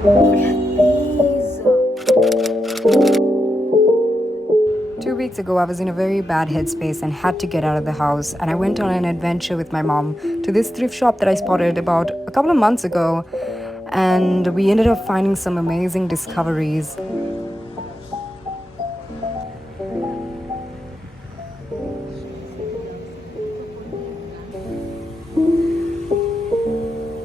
2 weeks ago, I was in a very bad headspace and had to get out of the house. And I went on an adventure with my mom to this thrift shop that I spotted about a couple of months ago. And we ended up finding some amazing discoveries.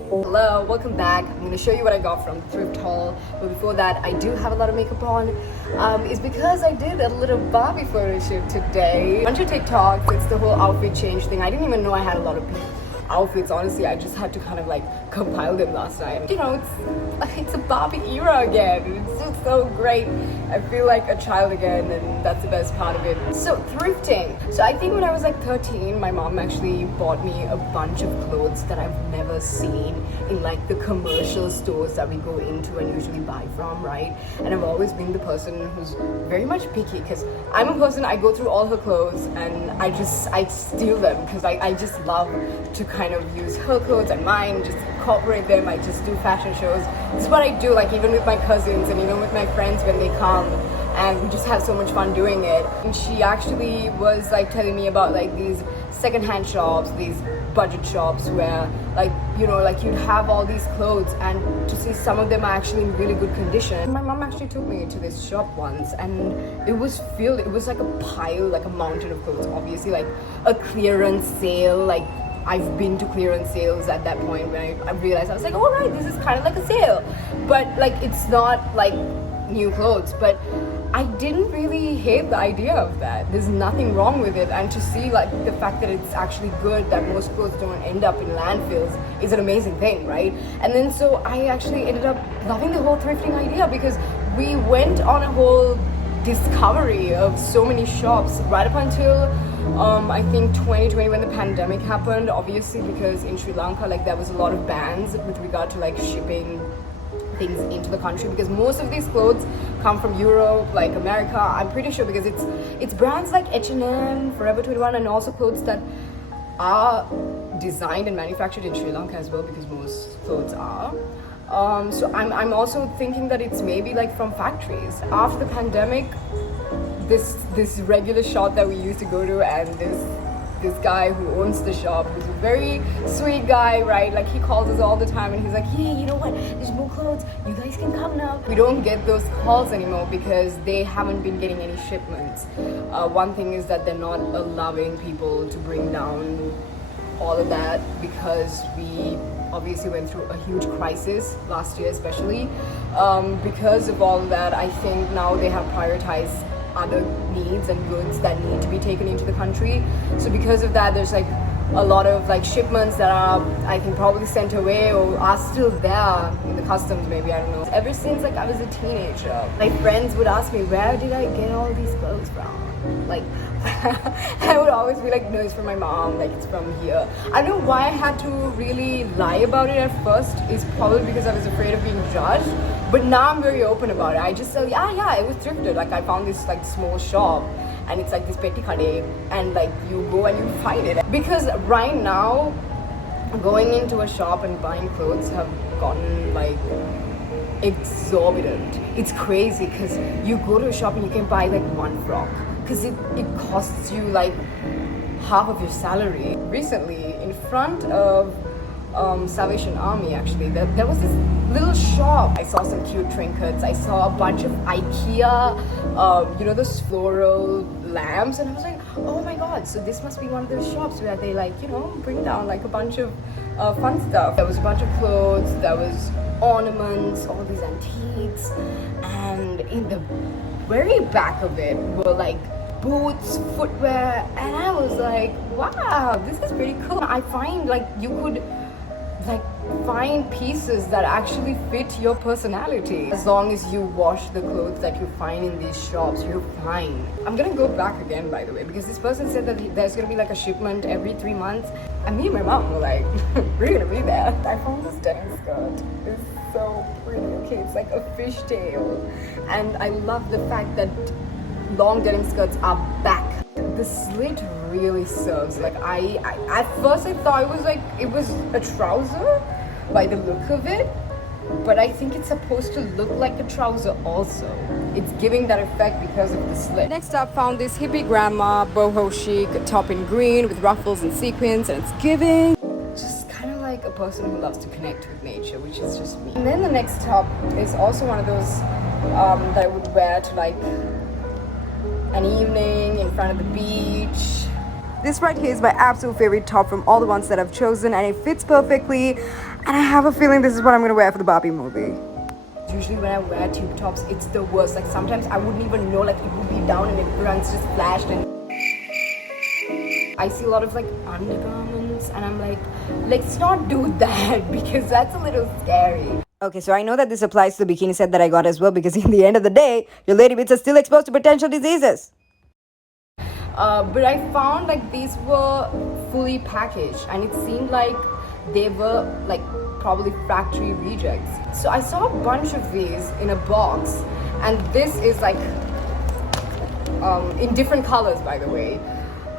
Hello, welcome back. I'm going to show you what I got from the thrift haul. But before that, I do have a lot of makeup on. It's because I did a little Barbie photo shoot today. A bunch of TikToks, it's the whole outfit change thing. I didn't even know I had a lot of outfits, honestly. I just had to kind of like compile them last night. You know, it's a Barbie era again. It's just so great. I feel like a child again, and that's the best part of it. So thrifting. So I think when I was like 13, my mom actually bought me a bunch of clothes that I've never seen in like the commercial stores that we go into and usually buy from, right? And I've always been the person who's very much picky, because I'm a person, I go through all her clothes and I steal them, because I just love to kind of use her clothes and mine, just incorporate them. I just do fashion shows. This is what I do, like even with my cousins and even with my friends when they come, and we just have so much fun doing it. And she actually was like telling me about like these secondhand shops, these budget shops where like, you know, like you'd have all these clothes and to see some of them are actually in really good condition. My mom actually took me to this shop once and it was filled, it was like a pile, like a mountain of clothes, obviously like a clearance sale. Like I've been to clearance sales at that point when I realized, I was like, all right, this is kind of like a sale, but like it's not like new clothes. But I didn't really hate the idea of that. There's nothing wrong with it, and to see like the fact that it's actually good, that most clothes don't end up in landfills, is an amazing thing, right? And then so I actually ended up loving the whole thrifting idea, because we went on a whole discovery of so many shops right up until I think 2020, when the pandemic happened, obviously, because in Sri Lanka like there was a lot of bans with regard to like shipping things into the country, because most of these clothes come from Europe, like America, I'm pretty sure, because it's brands like H&M, Forever 21, and also clothes that are designed and manufactured in Sri Lanka as well, because most clothes are. So I'm also thinking that it's maybe like from factories. After the pandemic, this regular shop that we used to go to, and this guy who owns the shop, who's a very sweet guy, right? Like he calls us all the time and he's like, hey, you know what? There's more clothes. You guys can come now. We don't get those calls anymore because they haven't been getting any shipments. One thing is that they're not allowing people to bring down all of that, because we obviously went through a huge crisis last year, especially. Because of all of that, I think now they have prioritized other needs and goods that need to be taken into the country. So because of that, there's like a lot of like shipments that are, I think, probably sent away or are still there in the customs, maybe, I don't know. Ever since like I was a teenager, my friends would ask me, where did I get all these clothes from? Like I would always be like, no, it's from my mom, like it's from here. I don't know why I had to really lie about it at first. It's probably because I was afraid of being judged, but now I'm very open about it. I just say, yeah, it was thrifted. Like I found this like small shop and it's like this petty kade, and like you go and you find it. Because right now, going into a shop and buying clothes have gotten like exorbitant. It's crazy, because you go to a shop and you can buy like one frock, because it costs you like half of your salary. Recently, in front of Salvation Army, actually, there was this little shop. I saw some cute trinkets. I saw a bunch of IKEA, you know, those floral lamps, and I was like, oh my god, so this must be one of those shops where they like, you know, bring down like a bunch of fun stuff. There was a bunch of clothes, there was ornaments, all these antiques, and in the very back of it were like boots, footwear, and I was like, wow, this is pretty cool. I find like you could like find pieces that actually fit your personality. As long as you wash the clothes that you find in these shops, you're fine. I'm gonna go back again, by the way, because this person said that there's gonna be like a shipment every 3 months, and me and my mom were like, we're gonna be there. I found this denim skirt. It's so pretty. Okay, it's like a fishtail, and I love the fact that long denim skirts are back. The slit really serves. Like I at first I thought it was a trouser by the look of it, but I think it's supposed to look like a trouser also. It's giving that effect because of the slit. Next up, found this hippie grandma boho chic top in green with ruffles and sequins, and it's giving just kind of like a person who loves to connect with nature, which is just me. And then the next top is also one of those that I would wear to like an evening in front of the beach. This right here is my absolute favorite top from all the ones that I've chosen, and it fits perfectly, and I have a feeling this is what I'm gonna wear for the Barbie movie. Usually when I wear tube tops, it's the worst. Like sometimes I wouldn't even know, like it would be down and everyone's just flashed, and I see a lot of like undergarments, and I'm like, let's not do that because that's a little scary. Okay, so I know that this applies to the bikini set that I got as well, because in the end of the day, your lady bits are still exposed to potential diseases. But I found like these were fully packaged, and it seemed like they were like probably factory rejects. So I saw a bunch of these in a box, and this is like in different colors, by the way.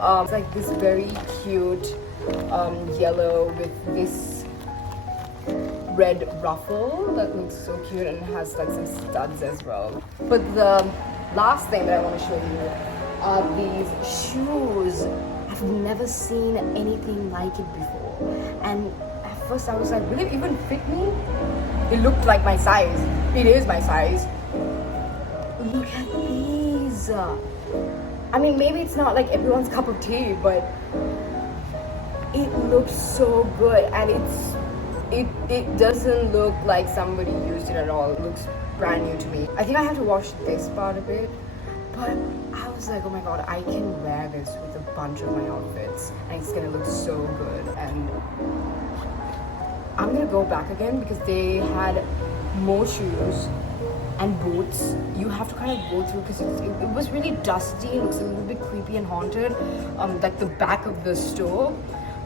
It's like this very cute yellow with this red ruffle that looks so cute, and it has like some studs as well. But the last thing that I want to show you are these shoes. I've never seen anything like it before, and at first I was like, will it even fit me? It looked like my size. It is my size. Look at these. I mean, maybe it's not like everyone's cup of tea, but it looks so good, and it doesn't look like somebody used it at all. It looks brand new to me. I think I have to wash this part a bit, but I was like, oh my god, I can wear this with a bunch of my outfits, and it's gonna look so good. And I'm gonna go back again because they had more shoes and boots. You have to kind of go through because it was really dusty. It looks a little bit creepy and haunted, like the back of the store.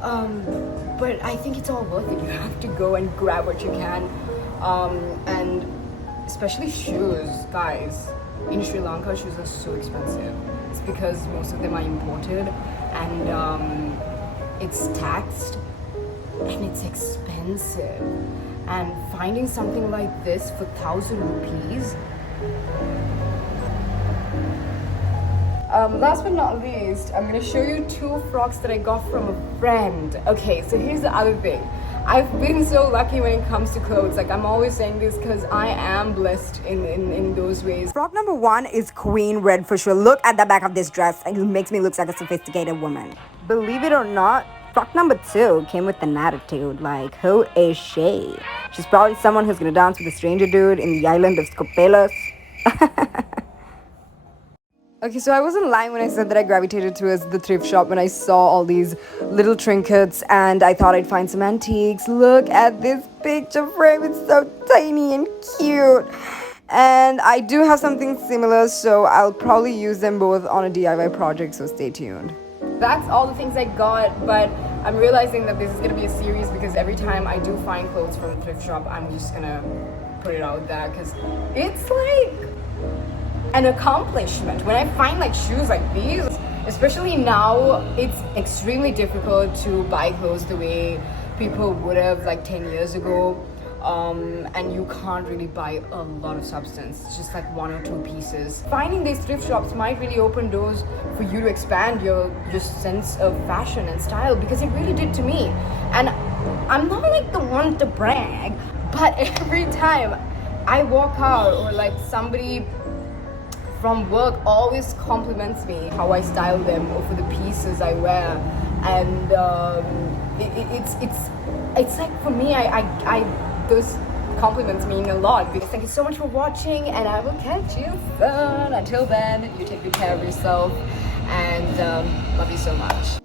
But I think it's all worth it. You have to go and grab what you can, and especially shoes, guys. In Sri Lanka, shoes are so expensive. It's because most of them are imported, and it's taxed, and it's expensive. And finding something like this for 1,000 rupees. Last but not least, I'm gonna show you 2 frocks that I got from a friend. Okay, so here's the other thing. I've been so lucky when it comes to clothes. Like, I'm always saying this because I am blessed in those ways. Frock number 1 is Queen Red for sure. Look at the back of this dress. It makes me look like a sophisticated woman. Believe it or not, frock number 2 came with an attitude. Like, who is she? She's probably someone who's gonna dance with a stranger dude in the island of Skopelos. Okay, so I wasn't lying when I said that I gravitated towards the thrift shop when I saw all these little trinkets, and I thought I'd find some antiques. Look at this picture frame. It's so tiny and cute. And I do have something similar, so I'll probably use them both on a DIY project, so stay tuned. That's all the things I got, but I'm realizing that this is going to be a series because every time I do find clothes from a thrift shop, I'm just going to put it out there because it's like an accomplishment. When I find like shoes like these, especially now, it's extremely difficult to buy clothes the way people would have like 10 years ago. And you can't really buy a lot of substance. It's just like 1 or 2 pieces. Finding these thrift shops might really open doors for you to expand your sense of fashion and style, because it really did to me. And I'm not like the one to brag, but every time I walk out or like somebody from work always compliments me how I style them or for the pieces I wear, and it's like for me, I those compliments mean a lot. Because thank you so much for watching, and I will catch you soon. Until then, you take good care of yourself, and love you so much.